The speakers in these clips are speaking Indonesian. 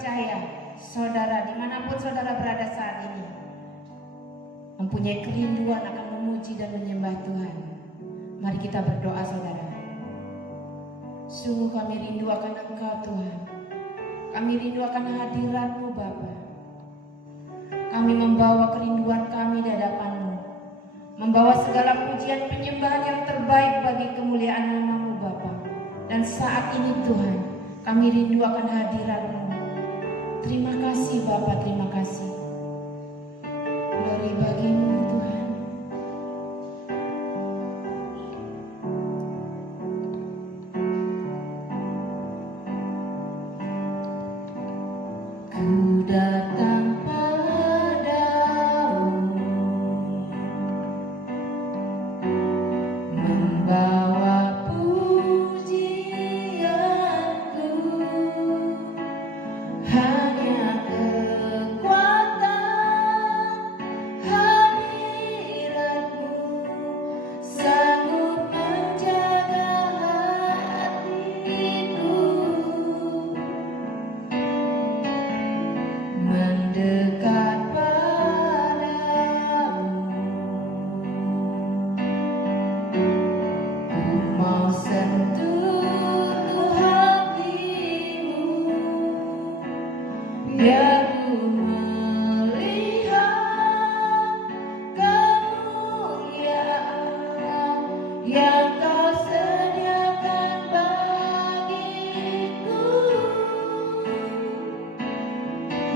percaya saudara dimanapun saudara berada saat ini mempunyai kerinduan akan memuji dan menyembah Tuhan. Mari kita berdoa saudara. Sungguh kami rindu akan Engkau Tuhan. Kami rindu akan hadirat-Mu Bapa. Kami membawa kerinduan kami di hadapan-Mu, membawa segala pujian penyembahan yang terbaik bagi kemuliaan nama-Mu Bapa. Dan saat ini Tuhan, kami rindu akan hadirat-Mu. Terima kasih Bapa, terima kasih. Glory bagi-Mu Tuhan. Ku datang padamu, membawa pujianku, hanya kekuatan hadirat-Mu sanggup menjaga hatiku, mendekat padamu. Ku mau sentuh hatimu, biar ku melihat kemuliaan yang Kau sediakan bagiku.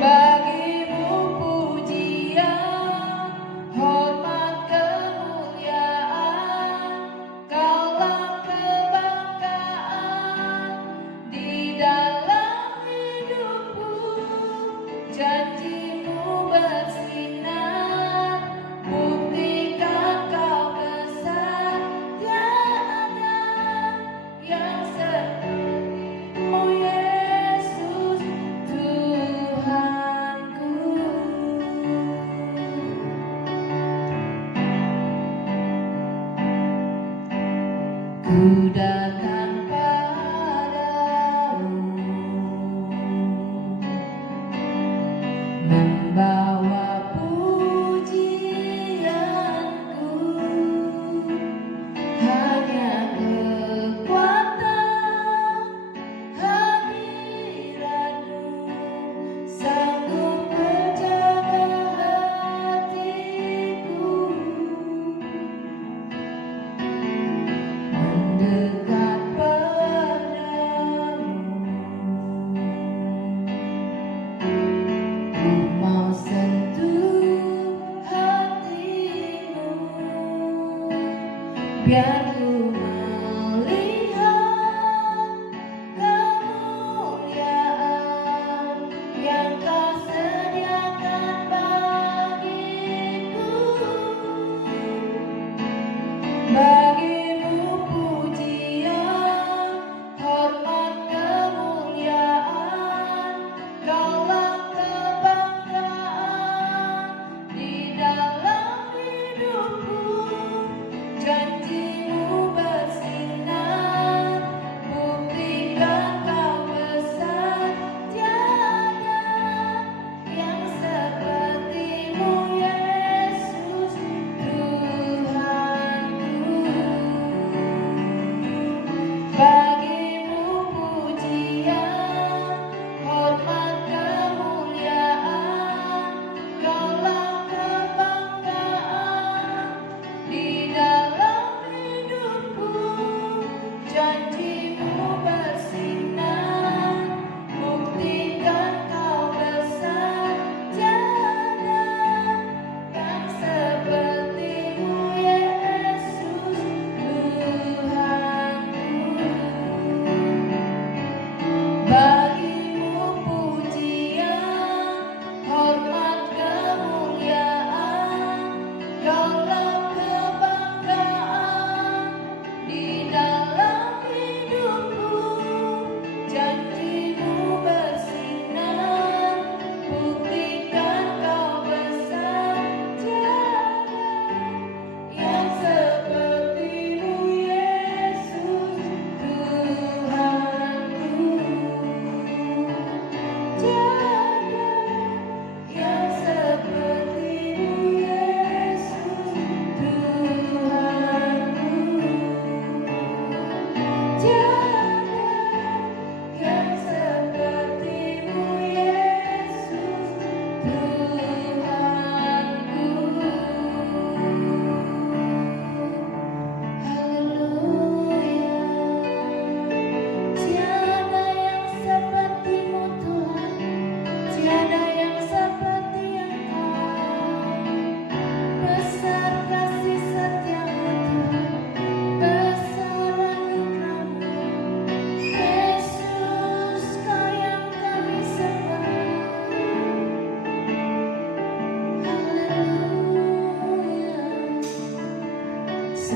Bagi-Mu pujian, hormat, kemuliaan, Kaulah kebanggaan di dalam hidupku. Janji-Mu bersinar, buktikan Kau kesetiaannya yang seperti-Mu Yesus Tuhanku. Ku datang padamu, membawa pujianku, hanya kekuatan hadirat-Mu sanggup menjaga hatiku, mendekat padamu. Ku mau sentuh hatimu, biar ku melihat kemuliaan yang Kau sediakan bagiku. Bagi-Mu pujian, hormat, kemuliaan, Kaulah kebanggaan di dalam hidupku. Janji-Mu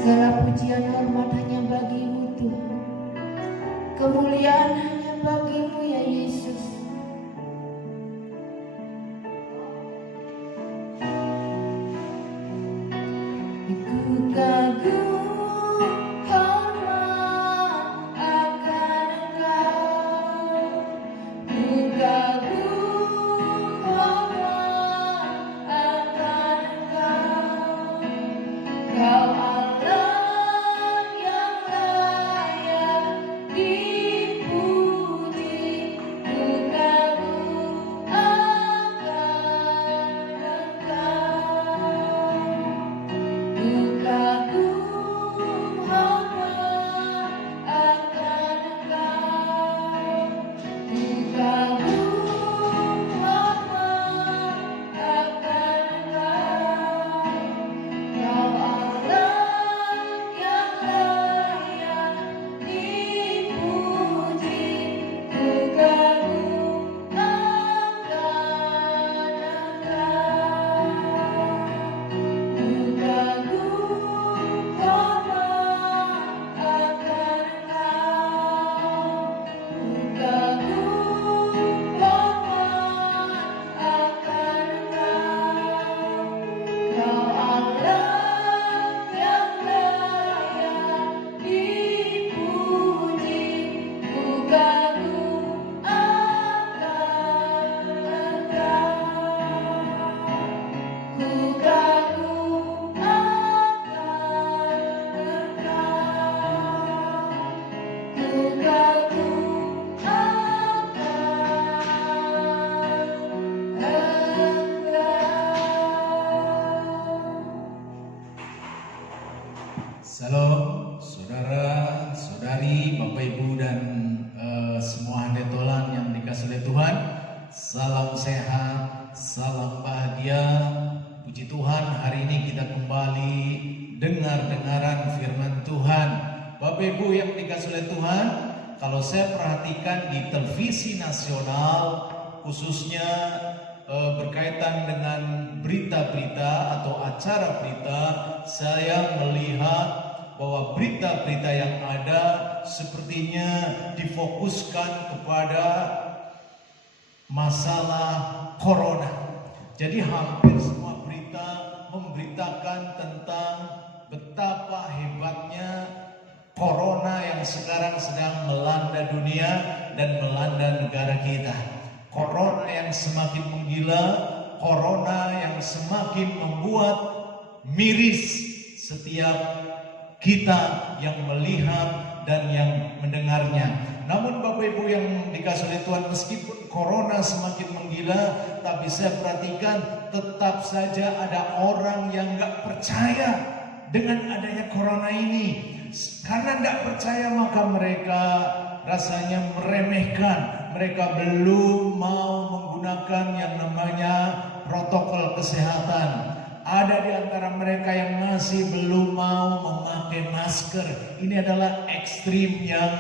Segala pujian hormat hanya bagi-Mu Tuhan. Kemuliaan hanya bagi-Mu ya Yesus. Ku kagum hormat akan Engkau. Ku kagum hormat akan Engkau. Kau Allah yang layak dipuji. Ku kagum akan Engkau. Ku kagum hormat akan Engkau. Ku kagum hormat akan Engkau. Kau Allah yang layak dipuji. Ku kagum akan Engkau. Ku kagum hormat akan Engkau. Ku kagum hormat akan Engkau. Kau Allah yang layak dipuji. Ku kagum akan Engkau. Ku kagum akan Engkau. Ku kagum akan Engkau. Salam saudara, saudari, Bapak Ibu dan semua handetolan yang dikasih oleh Tuhan. Salam sehat, salam bahagia. Puji Tuhan, hari ini kita kembali dengar-dengaran firman Tuhan. Bapak Ibu yang dikasih oleh Tuhan, kalau saya perhatikan di televisi nasional, khususnya berkaitan dengan berita-berita atau acara berita, saya melihat bahwa berita-berita yang ada sepertinya difokuskan kepada masalah corona. Jadi hampir semua berita memberitakan tentang betapa hebatnya corona yang sekarang sedang melanda dunia dan melanda negara kita. Corona yang semakin menggila, corona yang semakin membuat miris setiap kita yang melihat dan yang mendengarnya. Namun Bapak Ibu yang dikasih oleh Tuhan, meskipun corona semakin menggila, tapi saya perhatikan tetap saja ada orang yang gak percaya dengan adanya corona ini. Karena gak percaya maka mereka rasanya meremehkan. Mereka belum mau menggunakan yang namanya protokol kesehatan. Ada di antara mereka yang masih belum mau memakai masker. Ini adalah ekstrim yang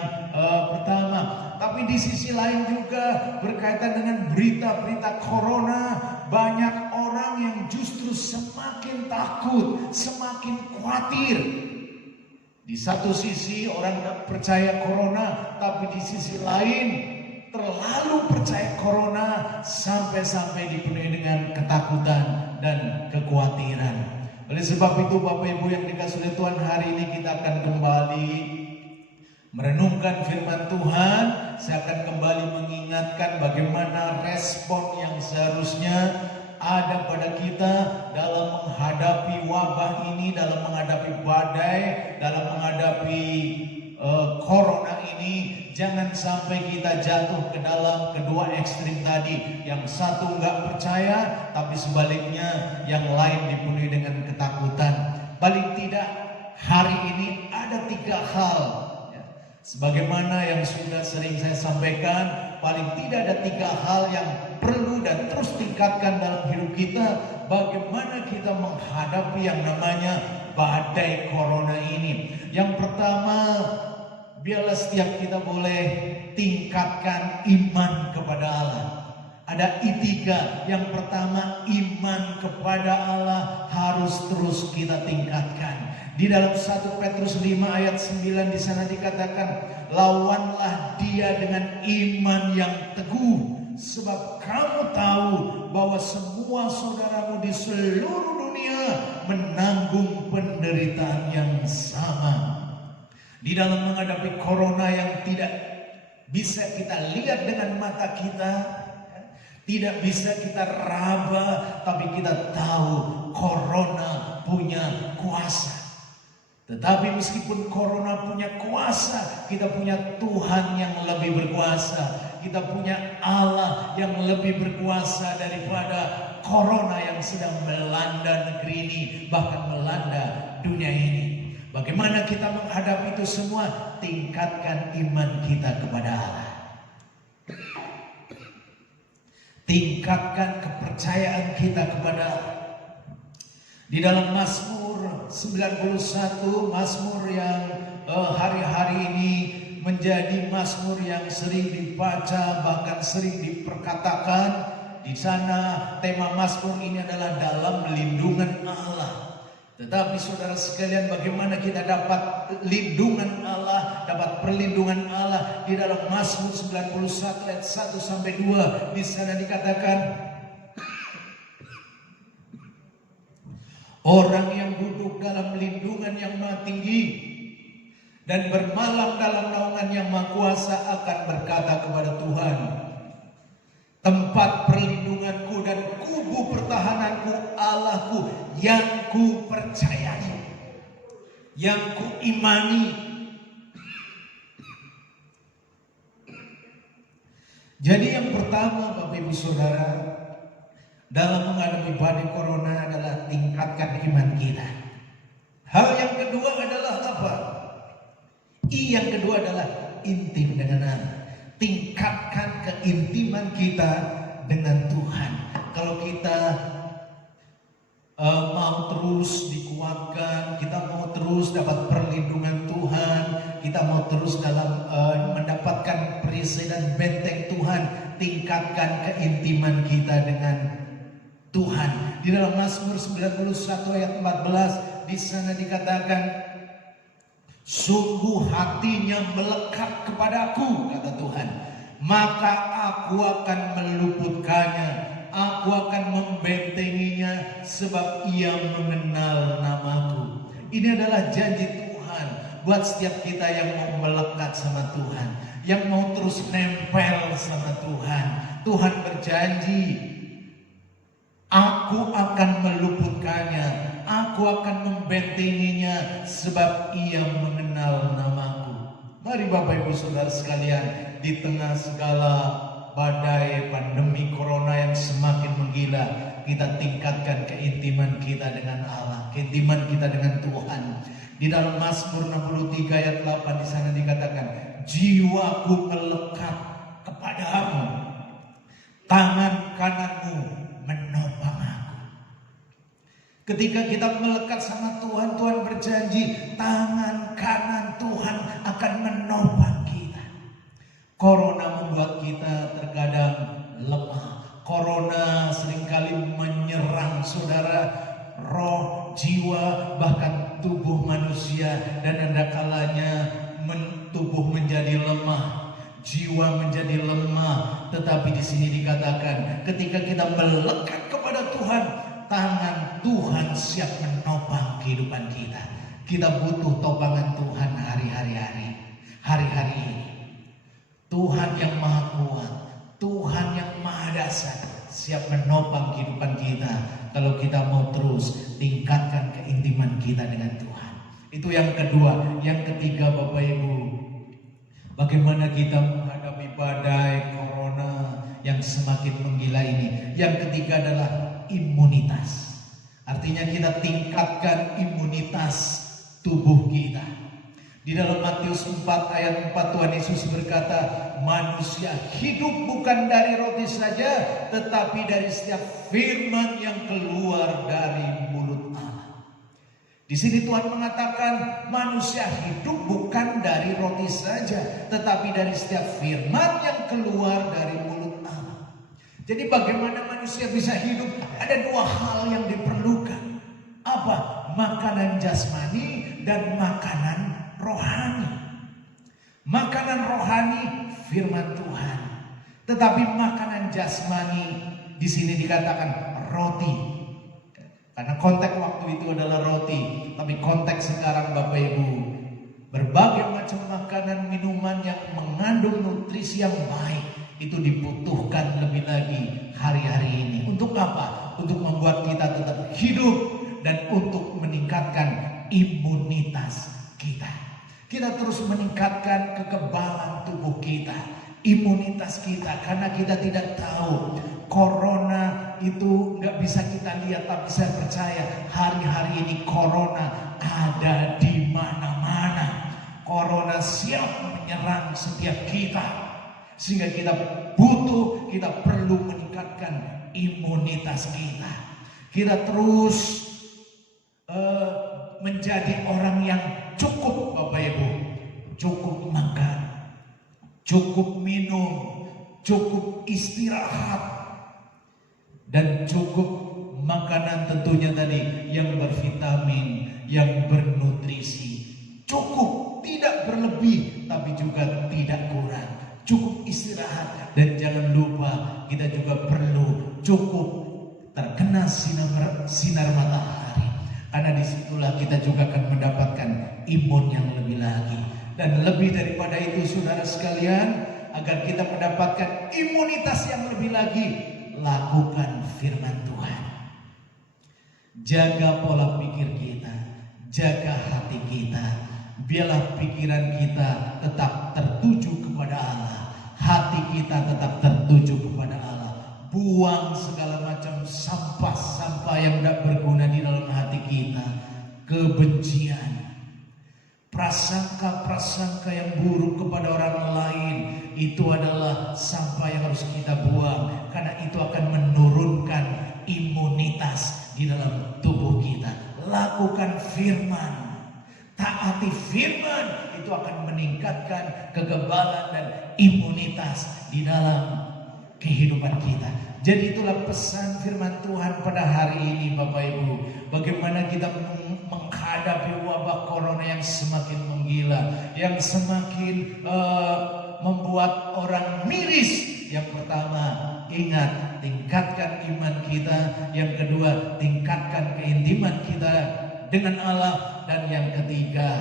pertama. Tapi di sisi lain juga berkaitan dengan berita-berita corona, banyak orang yang justru semakin takut, semakin khawatir. Di satu sisi orang tidak percaya corona, tapi di sisi lain terlalu percaya corona sampai-sampai dipenuhi dengan ketakutan dan kekhawatiran. Oleh sebab itu Bapak Ibu yang dikasih oleh Tuhan, hari ini kita akan kembali merenungkan firman Tuhan. Saya akan kembali mengingatkan bagaimana respon yang seharusnya ada pada kita dalam menghadapi wabah ini, dalam menghadapi badai, dalam menghadapi corona ini. Jangan sampai kita jatuh ke dalam kedua ekstrim tadi. Yang satu nggak percaya, tapi sebaliknya yang lain dipenuhi dengan ketakutan. Paling tidak hari ini ada 3 hal, ya. Sebagaimana yang sudah sering saya sampaikan, paling tidak ada 3 hal yang perlu dan terus tingkatkan dalam hidup kita. Bagaimana kita menghadapi yang namanya badai corona ini. Yang pertama, biarlah setiap kita boleh tingkatkan iman kepada Allah. Ada I3. Yang pertama, iman kepada Allah harus terus kita tingkatkan. Di dalam 1 Petrus 5 ayat 9 di sana dikatakan, lawanlah dia dengan iman yang teguh, sebab kamu tahu bahwa semua saudaramu di seluruh dunia menanggung penderitaan yang sama. Di dalam menghadapi corona yang tidak bisa kita lihat dengan mata kita, tidak bisa kita raba, tapi kita tahu corona punya kuasa. Tetapi meskipun corona punya kuasa, kita punya Tuhan yang lebih berkuasa. Kita punya Allah yang lebih berkuasa daripada corona yang sedang melanda negeri ini, bahkan melanda dunia ini. Bagaimana kita menghadapi itu semua? Tingkatkan iman kita kepada Allah. Tingkatkan kepercayaan kita kepada Allah. Di dalam Mazmur 91, Mazmur yang hari-hari ini menjadi Mazmur yang sering dibaca, bahkan sering diperkatakan. Di sana tema Mazmur ini adalah dalam lindungan Allah. Tetapi saudara sekalian, bagaimana kita dapat lindungan Allah, dapat perlindungan Allah? Di dalam Mazmur 91 ayat 1 sampai 2 di sana dikatakan, orang yang duduk dalam lindungan yang Maha Tinggi dan bermalam dalam naungan yang Maha Kuasa akan berkata kepada Tuhan, tempat perlindunganku dan kubu pertahananku, Allahku yang ku percayai, yang ku imani. Jadi yang pertama, Bapak Ibu Saudara, dalam menghadapi badai corona adalah tingkatkan iman kita. Hal yang kedua adalah apa? Yang kedua adalah intim dengan Allah. Tingkatkan keintiman kita dengan Tuhan. Kalau kita mau terus dikuatkan, kita mau terus dapat perlindungan Tuhan, kita mau terus dalam mendapatkan perisai dan benteng Tuhan, tingkatkan keintiman kita dengan Tuhan. Di dalam Mazmur 91 ayat 14 di sana dikatakan, sungguh hatinya melekat kepadaku, kata Tuhan, maka aku akan meluputkannya, aku akan membentenginya, sebab ia mengenal namaku. Ini adalah janji Tuhan buat setiap kita yang mau melekat sama Tuhan, yang mau terus nempel sama Tuhan. Tuhan berjanji, aku akan meluputkannya, aku akan membentenginya, sebab ia mengenal namaku. Mari Bapak Ibu Saudara sekalian, di tengah segala badai pandemi corona yang semakin menggila, kita tingkatkan keintiman kita dengan Allah, keintiman kita dengan Tuhan. Di dalam Mazmur 63 ayat 8 di sana dikatakan, jiwaku melekat kepadamu, tangan kananmu menopang aku. Ketika kita melekat sama Tuhan, Tuhan berjanji tangan kanan Tuhan akan menopang kita. Corona membuat kita terkadang lemah. Corona seringkali menyerang saudara, roh, jiwa, bahkan tubuh manusia, dan ada kalanya tubuh menjadi lemah, jiwa menjadi lemah. Tetapi di sini dikatakan, ketika kita melekat kepada Tuhan, tangan Tuhan siap menopang kehidupan kita. Kita butuh topangan Tuhan hari-hari ini. Tuhan yang maha kuat, Tuhan yang maha dasar, siap menopang kehidupan kita kalau kita mau terus tingkatkan keintiman kita dengan Tuhan. Itu yang kedua. Yang ketiga, Bapak Ibu, bagaimana kita menghadapi badai corona yang semakin menggila ini? Yang ketiga adalah imunitas. Artinya kita tingkatkan imunitas tubuh kita. Di dalam Matius 4 ayat 4 Tuhan Yesus berkata, manusia hidup bukan dari roti saja, tetapi dari setiap firman yang keluar dari mulut Allah. Di sini Tuhan mengatakan manusia hidup bukan dari roti saja, tetapi dari setiap firman yang keluar dari mulut Allah. Jadi bagaimana manusia bisa hidup? Ada dua hal yang diperlukan. Apa? Makanan jasmani dan makanan rohani. Makanan rohani firman Tuhan. Tetapi makanan jasmani di sini dikatakan roti. Karena konteks waktu itu adalah roti. Tapi konteks sekarang Bapak Ibu, berbagai macam makanan minuman yang mengandung nutrisi yang baik itu dibutuhkan lebih lagi hari-hari ini. Untuk apa? Untuk membuat kita tetap hidup dan untuk meningkatkan imunitas kita. Kita terus meningkatkan kekebalan tubuh kita, imunitas kita, karena kita tidak tahu corona itu nggak bisa kita lihat, tapi saya percaya hari-hari ini corona ada di mana-mana. Corona siap menyerang setiap kita. Sehingga kita perlu meningkatkan imunitas kita. Kita terus menjadi orang yang cukup Bapak Ibu. Cukup makan, cukup minum, cukup istirahat. Dan cukup makanan tentunya tadi yang bervitamin, yang bernutrisi. Cukup, tidak berlebih tapi juga tidak kurang. Cukup istirahat dan jangan lupa kita juga perlu cukup terkena sinar matahari, karena disitulah kita juga akan mendapatkan imun yang lebih lagi. Dan lebih daripada itu saudara sekalian, agar kita mendapatkan imunitas yang lebih lagi, lakukan firman Tuhan. Jaga pola pikir kita, jaga hati kita. Biarlah pikiran kita tetap tertuju kepada Allah, hati kita tetap tertuju kepada Allah. Buang segala macam sampah-sampah yang tidak berguna di dalam hati kita. Kebencian, prasangka-prasangka yang buruk kepada orang lain, itu adalah sampah yang harus kita buang, karena itu akan menurunkan imunitas di dalam tubuh kita. Lakukan firman, taati firman, itu akan meningkatkan kekebalan dan imunitas di dalam kehidupan kita. Jadi itulah pesan firman Tuhan pada hari ini Bapak Ibu. Bagaimana kita menghadapi wabah corona yang semakin menggila, yang semakin membuat orang miris. Yang pertama, ingat, tingkatkan iman kita. Yang kedua, tingkatkan keintiman kita dengan Allah. Dan yang ketiga,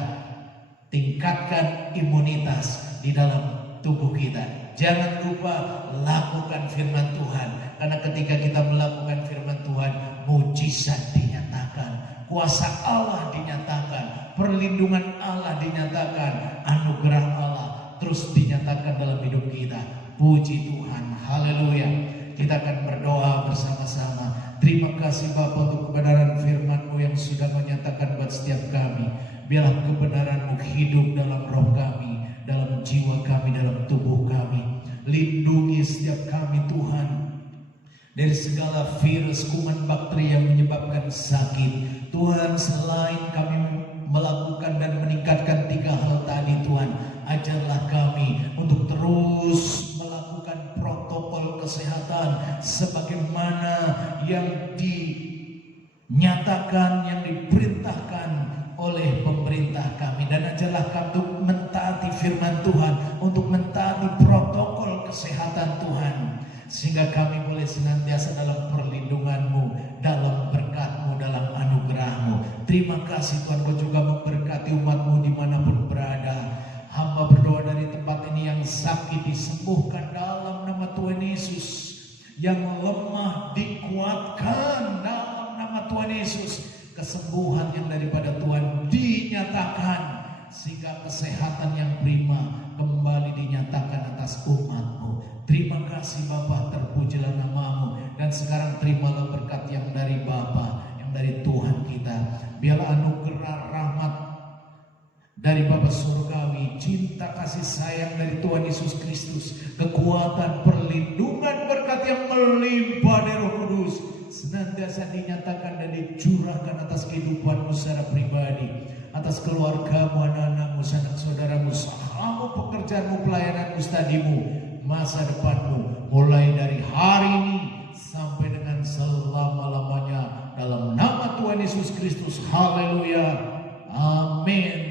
tingkatkan imunitas di dalam tubuh kita. Jangan lupa lakukan firman Tuhan, karena ketika kita melakukan firman Tuhan, mujizat dinyatakan, kuasa Allah dinyatakan, perlindungan Allah dinyatakan, anugerah Allah terus dinyatakan dalam hidup kita. Puji Tuhan, haleluya. Kita akan berdoa bersama-sama. Terima kasih Bapa untuk kebenaran firman-Mu yang sudah menyatakan buat setiap kami. Biarlah kebenaran-Mu hidup dalam roh kami, dalam jiwa kami, dalam tubuh kami. Lindungi setiap kami Tuhan dari segala virus, kuman, bakteri yang menyebabkan sakit. Tuhan, selain kami melakukan dan meningkatkan 3 hal tadi Tuhan, ajarlah kami untuk terus melakukan protokol kesehatan sebagaimana yang dinyatakan, yang diperintahkan oleh pemerintah kami. Dan ajarlah kami untuk mentaati firman Tuhan, untuk mentaati protokol kesehatan Tuhan, sehingga kami boleh senantiasa dalam perlindungan-Mu, dalam berkat-Mu, dalam anugerah-Mu. Terima kasih Tuhan, Kau juga memberkati umat-Mu dimanapun berada. Hamba berdoa dari tempat ini, yang sakit disembuhkan dalam nama Tuhan Yesus, yang lemah dikuatkan dalam nama Tuhan Yesus. Kesembuhan yang daripada Tuhan dinyatakan, sehingga kesehatan yang prima kembali dinyatakan atas umat-Mu. Terima kasih Bapa, terpujilah nama-Mu. Dan sekarang terimalah berkat yang dari Bapa, yang dari Tuhan kita. Biarlah anugerah rahmat dari Bapa surgawi, cinta kasih sayang dari Tuhan Yesus Kristus, kekuatan, perlindungan, berkat yang melimpah dari Roh Kudus senantiasa dinyatakan dan dicurahkan atas kehidupanmu secara pribadi, atas keluargamu, anak-anakmu, sanak saudaramu, usahamu, pekerjaanmu, pelayananmu, studimu. masa depanmu mulai dari hari ini sampai dengan selama-lamanya dalam nama Tuhan Yesus Kristus. Haleluya. Amin.